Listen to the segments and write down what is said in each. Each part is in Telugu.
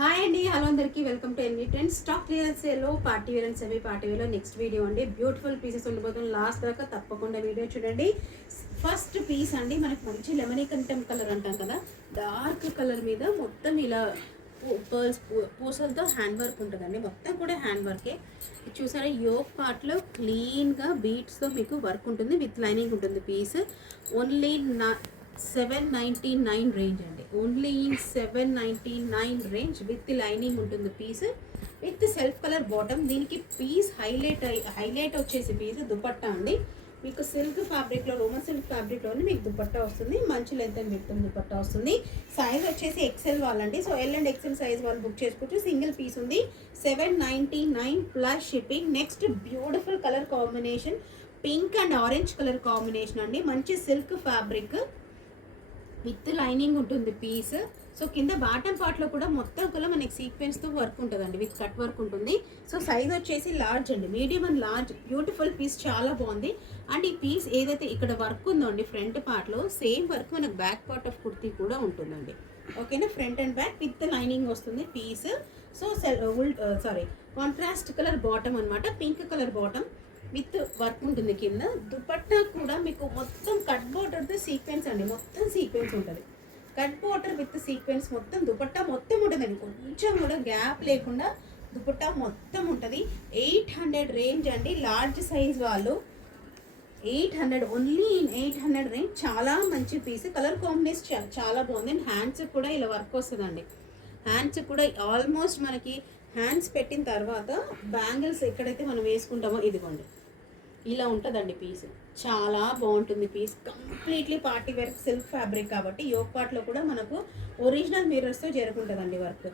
హాయ్ అండి, హలో అందరికీ welcome to NV Trends. Stock clearance సేల్లో party wear and semi party వేర్లో నెక్స్ట్ వీడియో అండి. బ్యూటిఫుల్ పీసెస్ ఉండబోతుంది. లాస్ట్ దాకా తప్పకుండా వీడియో చూడండి. ఫస్ట్ పీస్ అండి, మనకి మంచి లెమనీ కంటెంప్ కలర్ అంటాం కదా, డార్క్ కలర్ మీద మొత్తం ఇలా పర్ల్స్ పూసలతో హ్యాండ్ వర్క్ ఉంటుందండి. మొత్తం కూడా హ్యాండ్ వర్కే. చూసారా, యోక్ పార్ట్లో క్లీన్గా బీట్స్తో మీకు వర్క్ ఉంటుంది, విత్ లైనింగ్ ఉంటుంది. పీస్ ఓన్లీ 799 రేంజ్ అండి. ఓన్లీ 799 రేంజ్ విత్ లైనింగ్ ఉంటుంది. Piece with self colour bottom. దీనికి పీస్ హైలైట్ వచ్చేసి పీస్ దుపట్టా అండి. మీకు సిల్క్ ఫ్యాబ్రిక్లో, రోమన్ సిల్క్ ఫ్యాబ్రిక్లోనే మీకు దుపట్టా వస్తుంది. మంచి లెంత్ అండ్ విత్ దుపట్టా వస్తుంది. సైజ్ వచ్చేసి ఎక్సెల్ వాళ్ళండి. So L and XL size వాళ్ళు బుక్ చేసుకోవచ్చు. సింగిల్ పీస్ ఉంది. 799 plus shipping. Next beautiful colour combination, pink and orange colour combination అండి. మంచి సిల్క్ ఫ్యాబ్రిక్ విత్ లైనింగ్ ఉంటుంది పీస్. సో కింద బాటమ్ పార్ట్లో కూడా మొత్తం కూడా మనకి సీక్వెన్స్తో వర్క్ ఉంటుందండి, విత్ కట్ వర్క్ ఉంటుంది. సో సైజ్ వచ్చేసి లార్జ్ అండి, medium and large. Beautiful piece, చాలా బాగుంది. అండ్ ఈ పీస్ ఏదైతే ఇక్కడ వర్క్ ఉందో అండి ఫ్రంట్ పార్ట్లో, సేమ్ వర్క్ మనకు బ్యాక్ పార్ట్ ఆఫ్ కుర్తీ కూడా ఉంటుందండి. ఓకేనా, front and back with lining వస్తుంది piece. So contrast colour bottom అనమాట, pink colour bottom with work ఉంటుంది. కింద దుపట్టా కూడా మీకు మొత్తం కట్ బోర్డర్తో సీక్వెన్స్ అండి, మొత్తం సీక్వెన్స్ ఉంటుంది. కట్ బోర్డర్ విత్ సీక్వెన్స్ మొత్తం దుపట్టా మొత్తం ఉంటుందండి, కొంచెం కూడా గ్యాప్ లేకుండా దుపట్టా మొత్తం ఉంటుంది. 800 రేంజ్ అండి. లార్జ్ సైజ్ వాళ్ళు 800, ఓన్లీ 800 రేంజ్. చాలా మంచి పీస్. కలర్ కాంబినేషన్ చాలా బాగుంది. హ్యాండ్స్ కూడా ఇలా వర్క్ వస్తుందండి. హ్యాండ్స్ కూడా ఆల్మోస్ట్ మనకి హ్యాండ్స్ పెట్టిన తర్వాత బ్యాంగిల్స్ ఎక్కడైతే మనం వేసుకుంటామో ఇదిగోండి ఇలా ఉంటుందండి పీస్. చాలా బాగుంటుంది piece. Completely party wear silk fabric కాబట్టి యోక్ పార్ట్లో కూడా మనకు ఒరిజినల్ మిర్రర్స్తో జరుగుతుంటుందండి work.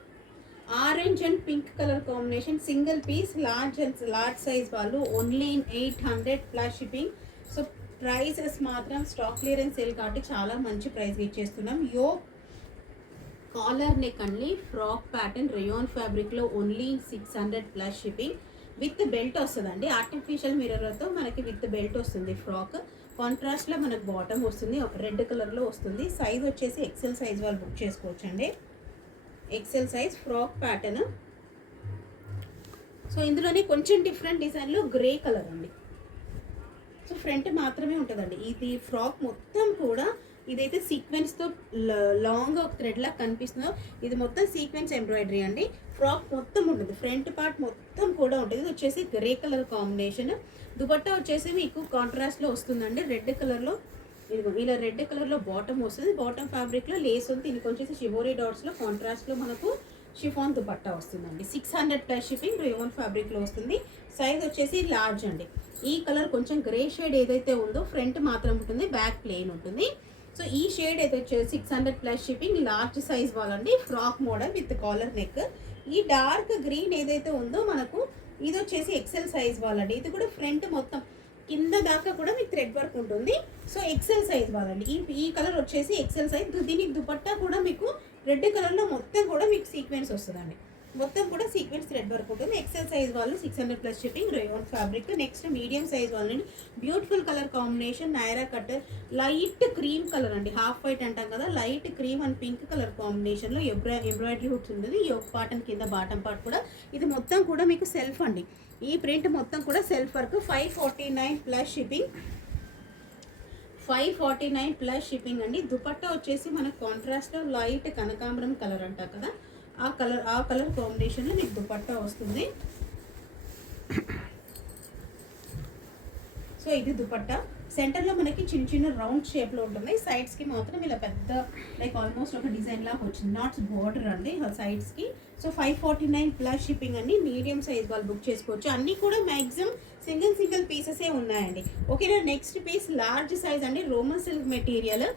Orange and pink colour combination. Single piece, large size వాళ్ళు only 800 plus shipping. So prices మాత్రం స్టాక్ క్లియరెన్స్ సేల్ కాబట్టి చాలా మంచి ప్రైస్ ఇచ్చేస్తున్నాం. యోక్ కాలర్ నెక్ అండి, ఫ్రాక్ ప్యాటర్న్ రేయాన్ ఫ్యాబ్రిక్లో only 600 plus shipping. With belt వస్తుందండి, ఆర్టిఫిషియల్ మిర్రర్తో మనకి విత్ బెల్ట్ వస్తుంది. ఫ్రాక్ కాంట్రాస్ట్లో మనకు బాటమ్ వస్తుంది, రెడ్ కలర్లో వస్తుంది. సైజ్ వచ్చేసి ఎక్సెల్ సైజ్ వాళ్ళు బుక్ చేసుకోవచ్చు అండి. XL size frock pattern. So ఇందులోనే కొంచెం డిఫరెంట్ డిజైన్లో గ్రే కలర్ అండి. సో ఫ్రంట్ మాత్రమే ఉంటుందండి. ఇది ఫ్రాక్ మొత్తం కూడా ఇదైతే సీక్వెన్స్తో లాంగ్ ఒక థ్రెడ్ లాగా కనిపిస్తుందో ఇది మొత్తం సీక్వెన్స్ ఎంబ్రాయిడరీ అండి. ఫ్రాక్ మొత్తం ఉంటుంది, ఫ్రంట్ పార్ట్ మొత్తం కూడా ఉంటుంది. ఇది వచ్చేసి గ్రే కలర్ కాంబినేషన్. దుపట్టా వచ్చేసి మీకు కాంట్రాస్ట్లో వస్తుందండి, రెడ్ కలర్లో. ఇది ఇలా రెడ్ కలర్లో బాటమ్ వస్తుంది. బాటమ్ ఫ్యాబ్రిక్లో లేస్ ఉంది. దీనికి వచ్చేసి షిబోరీ డాట్స్లో కాంట్రాస్ట్లో మనకు షిఫాన్ దుపట్టా వస్తుందండి. 600 ప్లస్ షిప్పింగ్. రేయాన్ ఫ్యాబ్రిక్లో వస్తుంది. సైజ్ వచ్చేసి లార్జ్ అండి. ఈ కలర్ కొంచెం గ్రే షేడ్ ఏదైతే ఉందో ఫ్రంట్ మాత్రం ఉంటుంది, బ్యాక్ ప్లెయిన్ ఉంటుంది. సో ఈ షేడ్ అయితే వచ్చేసి 600 ప్లస్ షిప్పింగ్. లార్జ్ సైజ్ వాళ్ళండి, frock model with collar neck. ఈ డార్క్ గ్రీన్ ఏదైతే ఉందో మనకు ఇది వచ్చేసి ఎక్సెల్ సైజ్ వాళ్ళండి. ఇది కూడా ఫ్రంట్ మొత్తం కింద దాకా కూడా మీకు థ్రెడ్ వర్క్ ఉంటుంది. సో ఎక్సెల్ సైజ్ వాళ్ళండి. ఈ కలర్ వచ్చేసి ఎక్సెల్ సైజ్. దీనికి దుపట్టా కూడా మీకు రెడ్ కలర్లో మొత్తం కూడా మీకు సీక్వెన్స్ వస్తుందండి, మొత్తం కూడా సీక్వెన్స్ థ్రెడ్ వర్క్ ఉంటుంది. ఎక్సెల్ సైజ్ వాళ్ళు 600 plus shipping. Rayon fabric. Next medium size వాళ్ళని beautiful colour combination, Naira cut, light cream colour అండి, హాఫ్ వైట్ అంటాం కదా, light cream and pink colour కాంబినేషన్లో ఎంబ్రాయిడరీ హుక్స్ ఉంటుంది. యోక్ పార్ట్ అండ్ కింద బాటమ్ పార్ట్ కూడా. ఇది మొత్తం కూడా మీకు సెల్ఫ్ అండి. ఈ ప్రింట్ మొత్తం కూడా self work. 549 plus shipping. 549 plus shipping అండి. దుపట్టా వచ్చేసి మనకు కాంట్రాస్ట్లో లైట్ కనకాంబరం కలర్ అంటాం కదా, ఆ కలర్ కాంబినేషన్లో మీకు దుపట్టా వస్తుంది. సో ఇది దుపట్టా. సెంటర్లో మనకి చిన్న చిన్న రౌండ్ షేప్లో ఉంటుంది. సైడ్స్కి మాత్రం ఇలా పెద్ద లైక్ ఆల్మోస్ట్ ఒక డిజైన్ లాగా వచ్చింది, నాట్స్ బార్డర్ అండి సైడ్స్కి. సో 549 ప్లస్ షిప్పింగ్ అండి. మీడియం సైజ్ వాళ్ళు బుక్ చేసుకోవచ్చు. అన్నీ కూడా మ్యాక్సిమం సింగిల్ పీసెసే ఉన్నాయండి. ఓకేనా. నెక్స్ట్ పీస్ లార్జ్ సైజ్ అండి, రోమన్ సిల్క్ మెటీరియల్.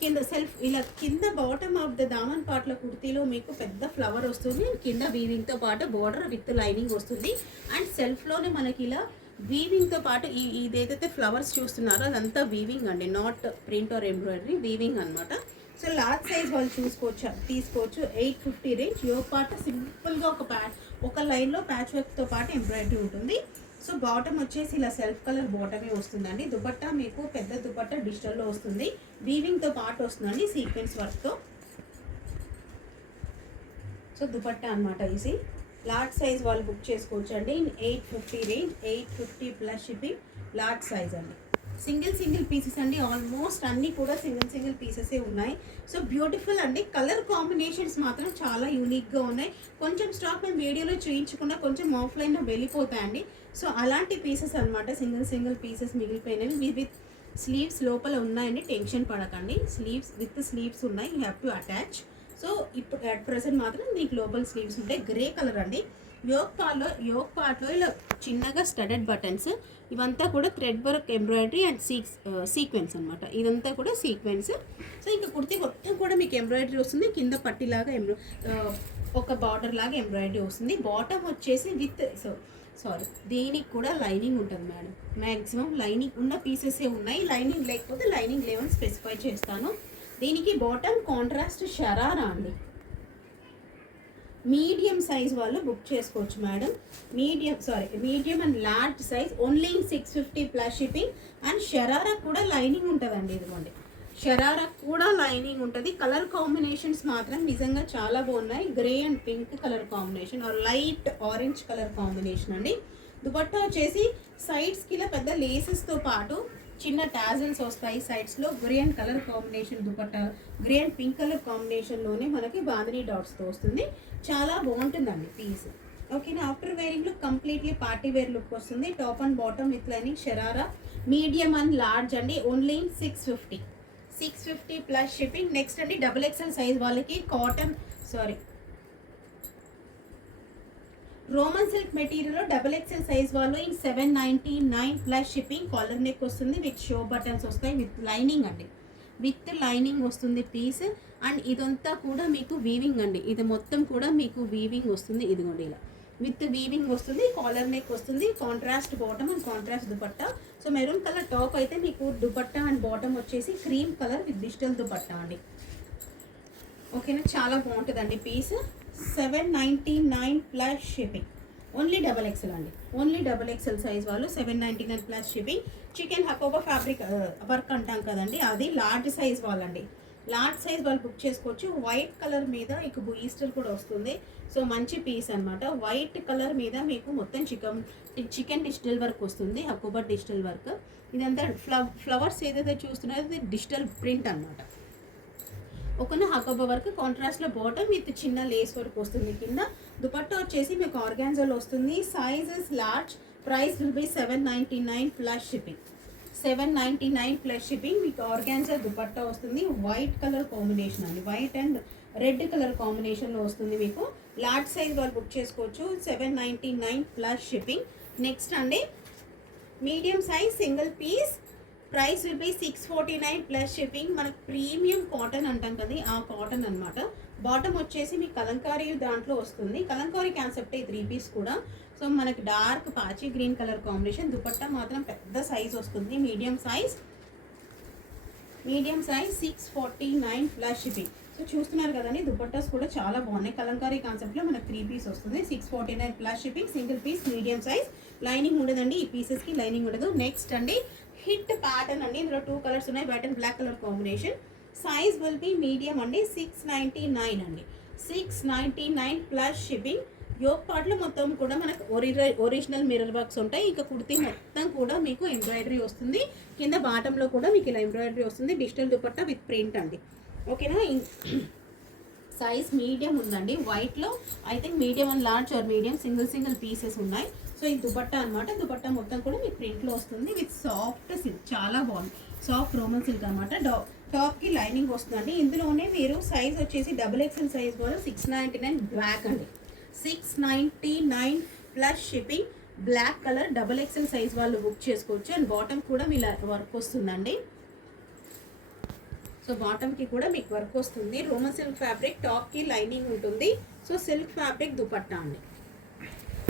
కింద సెల్ఫ్ ఇలా కింద బాటమ్ ఆఫ్ ద దామన్ పార్ట్లో కుర్తీలో మీకు పెద్ద ఫ్లవర్ వస్తుంది. కింద వీవింగ్తో పాటు బార్డర్ విత్ లైనింగ్ వస్తుంది. అండ్ సెల్ఫ్లోనే మనకి ఇలా వీవింగ్తో పాటు ఇదేదైతే ఫ్లవర్స్ చూస్తున్నారో అదంతా వీవింగ్ అండి, not print are embroidery, weaving అనమాట. సో లార్జ్ సైజ్ వాళ్ళు తీసుకోవచ్చు. 850 రేంజ్. యోక్ పార్ట్ సింపుల్గా ఒక లైన్లో ప్యాచ్ వర్క్తో పాటు ఎంబ్రాయిడరీ ఉంటుంది. సో బాటమ్ వచ్చేసి ఇలా సెల్ఫ్ కలర్ బాటమే వస్తుందండి. దుపట్టా మీకు పెద్ద దుపట్టా డిజిటల్లో వస్తుంది, వీవింగ్తో పాటు వస్తుందండి సీక్వెన్స్ వర్క్తో. సో దుపట్టా అనమాట ఇది. లార్జ్ సైజ్ వాళ్ళు బుక్ చేసుకోవచ్చు అండి. 850 range, 850 plus shipping, large size అండి. సింగిల్ పీసెస్ అండి. ఆల్మోస్ట్ అన్నీ కూడా సింగిల్ పీసెసే ఉన్నాయి. సో బ్యూటిఫుల్ అండి. కలర్ కాంబినేషన్స్ మాత్రం చాలా యూనిక్గా ఉన్నాయి. కొంచెం స్టాక్ మేము వీడియోలో చూయించకుండా కొంచెం ఆఫ్లైన్లో వెళ్ళిపోతాయండి. సో అలాంటి పీసెస్ అనమాట. సింగిల్ పీసెస్ మిగిలిపోయినవి. విత్ స్లీవ్స్ లోపల ఉన్నాయండి, టెన్షన్ పడకండి. విత్ స్లీవ్స్ ఉన్నాయి, you have to attach. So ఇప్పుడు అట్ ప్రెసెంట్ మాత్రం మీకు లోపల స్లీవ్స్ ఉంటాయి. గ్రే కలర్ అండి. యోక్ పార్ట్లో ఇలా చిన్నగా స్టడెడ్ బటన్స్, ఇవంతా కూడా thread work embroidery and sequence అనమాట. ఇదంతా కూడా సీక్వెన్స్. సో ఇంకా కుర్తీ మొత్తం కూడా మీకు ఎంబ్రాయిడరీ వస్తుంది. కింద పట్టిలాగా ఒక బార్డర్ లాగా ఎంబ్రాయిడరీ వస్తుంది. బాటమ్ వచ్చేసి దీనికి కూడా లైనింగ్ ఉంటుంది మేడం. మ్యాక్సిమం లైనింగ్ ఉన్న పీసెసే ఉన్నాయి. లైనింగ్ లేకపోతే లైనింగ్ లేవని స్పెసిఫై చేస్తాను. దీనికి బాటమ్ కాంట్రాస్ట్ షరారా అండి. మీడియం సైజ్ వాళ్ళు బుక్ చేసుకోవచ్చు madam. Medium and large size only 650 plus shipping. And sharara కూడా లైనింగ్ ఉంటుందండి. ఇదిగోండి, షరారా కూడా లైనింగ్ ఉంటుంది. కలర్ కాంబినేషన్స్ మాత్రం నిజంగా చాలా బాగున్నాయి. Grey and pink colour combination, light orange colour combination అండి. దుపట్టా వచ్చేసి సైడ్స్కి ఇలా పెద్ద లేసెస్తో పాటు చిన్న టాజల్స్ వస్తాయి సైడ్స్లో. Grey and colour combination dupatta, grey and pink colour కాంబినేషన్లోనే మనకి బాందినీ డాట్స్తో వస్తుంది. చాలా బాగుంటుందండి పీస్. ఓకేనా. After wearing look completely party wear look వస్తుంది. Top and bottom with lining sharara. Medium and large అండి. Only 650 plus shipping. నెక్స్ట్ అండి XXL సైజ్ వాళ్ళకి రోమన్ సిల్క్ మెటీరియల్లో XXL సైజ్ వాళ్ళు 799 ప్లస్ షిప్పింగ్. కాలర్ నెక్ వస్తుంది విత్ షో బటన్స్ వస్తాయి. విత్ లైనింగ్ అండి, విత్ లైనింగ్ వస్తుంది పీస్. అండ్ ఇదంతా కూడా మీకు వీవింగ్ అండి. ఇది మొత్తం కూడా మీకు వీవింగ్ వస్తుంది. ఇదిగోండి ఇలా విత్ వీవింగ్ వస్తుంది. కాలర్ నెక్ వస్తుంది. Contrast bottom and contrast dupatta. So maroon colour top అయితే మీకు దుపట్టా అండ్ బాటమ్ వచ్చేసి cream colour with digital dupatta అండి. ఓకేనా. చాలా బాగుంటుందండి piece. 799 plus shipping. Only XXL అండి. ఓన్లీ XXL సైజ్ వాళ్ళు 799 plus shipping. Chikan Hakoba fabric work అంటాం కదండి, అది లార్జ్ సైజ్ వాళ్ళండి. లార్జ్ సైజ్ వాళ్ళు బుక్ చేసుకోవచ్చు. వైట్ కలర్ మీద మీకు ఈస్టర్ కూడా వస్తుంది. సో మంచి పీస్ అనమాట. వైట్ కలర్ మీద మీకు మొత్తం చికెన్ డిజిటల్ వర్క్ వస్తుంది. Hakoba digital work. ఇదంతా ఫ్లవర్స్ ఏదైతే చూస్తున్నారో అది డిజిటల్ ప్రింట్ అనమాట. ఒకనా హకోబా వర్క్. కాంట్రాస్ట్లో బాటమ్ విత్ చిన్న లేస్ వర్క్ వస్తుంది కింద. దుపట్టా వచ్చేసి మీకు ఆర్గాన్జాలో వస్తుంది. Sizes large. Price will B 799 plus shipping. 799 plus shipping. మీకు ఆర్గాన్జా దుపట్టా వస్తుంది. వైట్ కలర్ కాంబినేషన్ అండి. వైట్ అండ్ రెడ్ కలర్ కాంబినేషన్లో వస్తుంది మీకు. లార్జ్ సైజ్ వాళ్ళు బుక్ చేసుకోవచ్చు. 799 ప్లస్ షిప్పింగ్. నెక్స్ట్ అండి medium size single piece. Price will be 649 plus shipping. మనకు ప్రీమియం కాటన్ అంటాం కదా, ఆ కాటన్ అనమాట. బాటమ్ వచ్చేసి మీకు కలంకారీ దాంట్లో వస్తుంది. కలంకారీ కాన్సెప్ట్ ఈ 3 పీస్ కూడా. సో మనకి డార్క్ పాచి గ్రీన్ కలర్ కాంబినేషన్. దుపట్టా మాత్రం పెద్ద సైజ్ వస్తుంది. Medium size 649 plus shipping. So చూస్తున్నారు కదండి, దుపట్టాస్ కూడా చాలా బాగున్నాయి. కలంకారీ కాన్సెప్ట్లో మనకు 3 పీస్ వస్తుంది. 649 plus shipping. Single piece medium size. Lining ఉండదండి ఈ పీసెస్కి, లైనింగ్ ఉండదు. నెక్స్ట్ అండి హిట్ ప్యాటర్న్ అండి. ఇందులో 2 కలర్స్ ఉన్నాయి. White and black colour combination. Size will be medium అండి. 699 అండి. 699 ప్లస్ షిప్పింగ్. యోక్ పార్ట్లో మొత్తం కూడా మనకు ఒరిజినల్ మిర్రర్ వర్క్స్ ఉంటాయి. ఇంకా కుర్తీ మొత్తం కూడా మీకు ఎంబ్రాయిడరీ వస్తుంది. కింద బాటంలో కూడా మీకు ఇలా ఎంబ్రాయిడరీ వస్తుంది. డిజిటల్ దుపట్టా విత్ ప్రింట్ అండి. ఓకేనా. సైజ్ మీడియం ఉందండి. వైట్లో I think medium and large or medium single pieces ఉన్నాయి. సో ఈ దుపట్టా అనమాట. దుపట్టా మొత్తం కూడా మీకు ప్రింట్లో వస్తుంది విత్ సాఫ్ట్ సిల్క్. చాలా బాగుంది. సాఫ్ట్ రోమన్ సిల్క్ అనమాట. టాప్కి లైనింగ్ వస్తుందండి. ఇందులోనే మీరు సైజ్ వచ్చేసి XXL సైజ్ కూడా 699 బ్లాక్ అండి. 699 plus shipping. Black colour XXL size వాళ్ళు బుక్ చేసుకోవచ్చు. అండ్ బాటమ్ కూడా మీ వర్క్ వస్తుందండి. సో బాటమ్కి కూడా మీకు వర్క్ వస్తుంది. Roman silk fabric. టాప్కి లైనింగ్ ఉంటుంది. సో సిల్క్ ఫ్యాబ్రిక్ దుపట్టా అండి.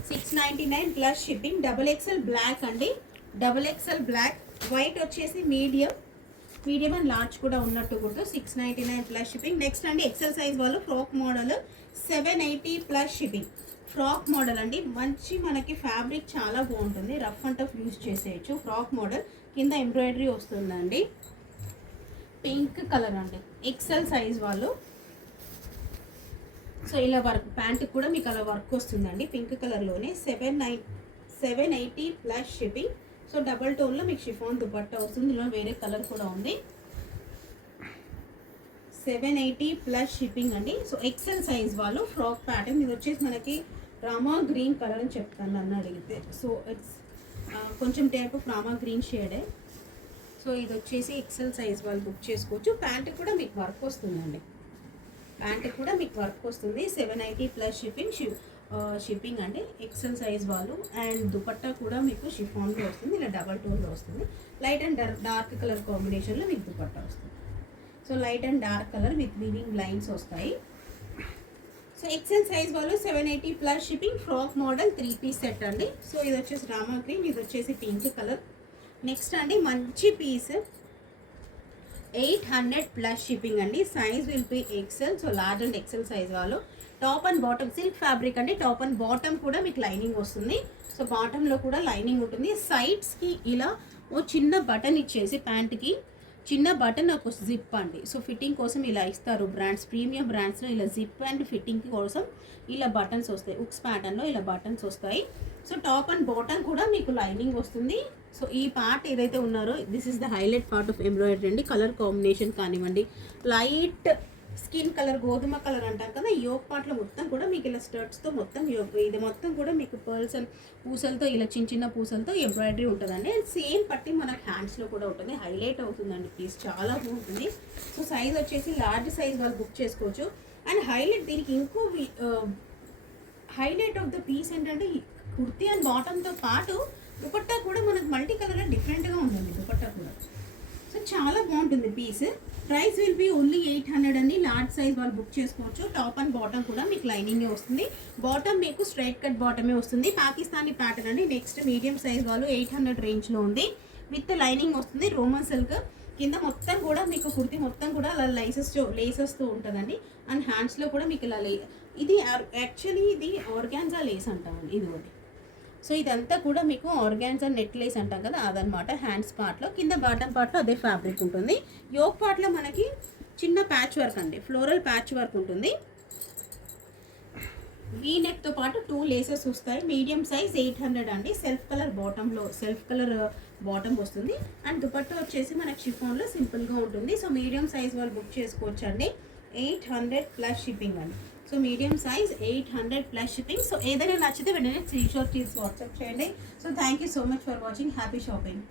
699 ప్లస్ షిప్పింగ్. XXL బ్లాక్ అండి. XXL black. వైట్ వచ్చేసి మీడియం అండ్ లార్జ్ కూడా ఉన్నట్టు గుర్తు. 699 ప్లస్ షిప్పింగ్. నెక్స్ట్ అండి XL సైజ్ వాళ్ళు frock model 780 plus shipping. Frock model అండి. మంచి మనకి ఫ్యాబ్రిక్ చాలా బాగుంటుంది. రఫ్ అండ్ టఫ్ యూజ్ చేసేయచ్చు. Frock model. కింద ఎంబ్రాయిడరీ వస్తుందండి. పింక్ కలర్ అండి. XL సైజ్ వాళ్ళు సో ఇలా వర్క్ ప్యాంట్కి కూడా మీకు అలా వర్క్ వస్తుందండి పింక్ కలర్లోనే 780 ప్లస్ షిప్పింగ్. సో డబల్ టోన్లో మీకు షిఫాన్ దుపట్టా వస్తుంది. ఇలా వేరే కలర్ కూడా ఉంది. 780 ప్లస్ షిప్పింగ్ అండి. సో ఎక్సెల్ సైజ్ వాళ్ళు ఫ్రాక్ ప్యాటర్న్ ఇది వచ్చేసి మనకి రామా గ్రీన్ కలర్ అని చెప్తాను నన్ను అడిగితే. సో ఇట్స్ కొంచెం టైప్ ఆఫ్ రామా గ్రీన్ షేడే. సో ఇది వచ్చేసి ఎక్సెల్ సైజ్ వాళ్ళు బుక్ చేసుకోవచ్చు. ప్యాంట్ కూడా మీకు వర్క్ వస్తుందండి. ప్యాంట్ కూడా మీకు వర్క్ వస్తుంది. 780 ప్లస్ షిప్పింగ్ అండి ఎక్సెల్ సైజ్ వాళ్ళు. అండ్ దుపట్టా కూడా మీకు షిఫాన్లో వస్తుంది. ఇలా డబల్ టోన్లో వస్తుంది. లైట్ అండ్ డార్క్ కలర్ కాంబినేషన్లో మీకు దుపట్టా వస్తుంది. So light and dark colour with weaving lines వస్తాయి. సో ఎక్సెల్ సైజ్ వాళ్ళు 780 plus shipping. Frock model 3 piece set అండి. సో ఇది వచ్చేసి రామా గ్రీన్, ఇది వచ్చేసి పింక్ కలర్. నెక్స్ట్ అండి మంచి పీస్ 800 ప్లస్ షిప్పింగ్ అండి. Size will be XL. So large and XL size వాళ్ళు. Top and bottom silk fabric అండి. టాప్ అండ్ బాటమ్ కూడా మీకు లైనింగ్ వస్తుంది. సో బాటంలో కూడా లైనింగ్ ఉంటుంది. సైడ్స్కి ఇలా ఓ చిన్న బటన్ ఇచ్చేసి ప్యాంట్కి చిన్న బటన్ ఒక జిప్ అండి. సో ఫిట్టింగ్ కోసం ఇలా ఇస్తారు బ్రాండ్స్, ప్రీమియం బ్రాండ్స్లో ఇలా జిప్ అండ్ ఫిట్టింగ్ కోసం ఇలా బటన్స్ వస్తాయి. ఉక్స్ ప్యాటర్న్లో ఇలా బటన్స్ వస్తాయి. సో టాప్ అండ్ బాటమ్ కూడా మీకు లైనింగ్ వస్తుంది. సో ఈ పార్ట్ ఏదైతే ఉన్నారో this is the highlight part of embroidery అండి. కలర్ కాంబినేషన్ కానివ్వండి, లైట్ స్కిన్ కలర్ గోధుమ కలర్ అంటారు కదా, యోగ్ పార్ట్లో మొత్తం కూడా మీకు ఇలా స్టర్ట్స్తో మొత్తం ఇది మొత్తం కూడా మీకు పర్ల్స్ అండ్ పూసలతో ఇలా చిన్న చిన్న పూసలతో ఎంబ్రాయిడరీ ఉంటుందండి. అండ్ సేమ్ పట్టి మనకు హ్యాండ్స్లో కూడా ఉంటుంది. హైలైట్ అవుతుందండి పీస్, చాలా బాగుంటుంది. సో సైజ్ వచ్చేసి లార్జ్ సైజ్ వాళ్ళు బుక్ చేసుకోవచ్చు. అండ్ హైలైట్ దీనికి ఇంకో హైలైట్ ఆఫ్ ద పీస్ ఏంటంటే కుర్తీ అండ్ బాటంతో పాటు దుపట్టా కూడా మనకు మల్టీ కలర్లో డిఫరెంట్గా ఉంటుంది దుపట్టా కూడా. సో చాలా బాగుంటుంది piece. Price will be only 800 అండి. లార్జ్ సైజ్ వాళ్ళు బుక్ చేసుకోవచ్చు. టాప్ అండ్ బాటమ్ కూడా మీకు లైనింగే వస్తుంది. బాటమ్ మీకు స్ట్రైట్ కట్ బాటమే వస్తుంది. పాకిస్తానీ ప్యాటర్న్ అండి. నెక్స్ట్ మీడియం సైజ్ వాళ్ళు 800 రేంజ్లో ఉంది. విత్ లైనింగ్ వస్తుంది. రోమన్ సిల్క్ కింద మొత్తం కూడా మీకు కుర్తీ మొత్తం కూడా అలా లేసెస్తో ఉంటుందండి. అండ్ హ్యాండ్స్లో కూడా మీకు ఇలా ఇది యాక్చువల్లీ ఇది ఆర్గాన్జా లేస్ అంటామండి ఇది ఒకటి. సో ఇదంతా కూడా మీకు ఆర్గాన్జా నెట్ లేస్ అంటాం కదా అదనమాట. హ్యాండ్స్ పార్ట్లో కింద బాటమ్ పార్ట్లో అదే ఫ్యాబ్రిక్ ఉంటుంది. యోగ్ పార్ట్లో మనకి చిన్న ప్యాచ్ వర్క్ అండి, ఫ్లోరల్ ప్యాచ్ వర్క్ ఉంటుంది. వీ నెక్తో పాటు 2 లేసెస్ వస్తాయి. మీడియం సైజ్ 800 అండి. సెల్ఫ్ కలర్ బాటమ్ వస్తుంది. అండ్ దుపట్టా వచ్చేసి మనకి షిఫాన్లో సింపుల్గా ఉంటుంది. సో మీడియం సైజ్ వాళ్ళు బుక్ చేసుకోవచ్చు అండి. 800 ప్లస్ షిప్పింగ్ అండి. So medium size 800 plus shipping. So ఏదైనా నచ్చితే వెంటనే స్క్రీన్ షాట్ తీసి వాట్సాప్ చేయండి. So thank you so much for watching. Happy shopping.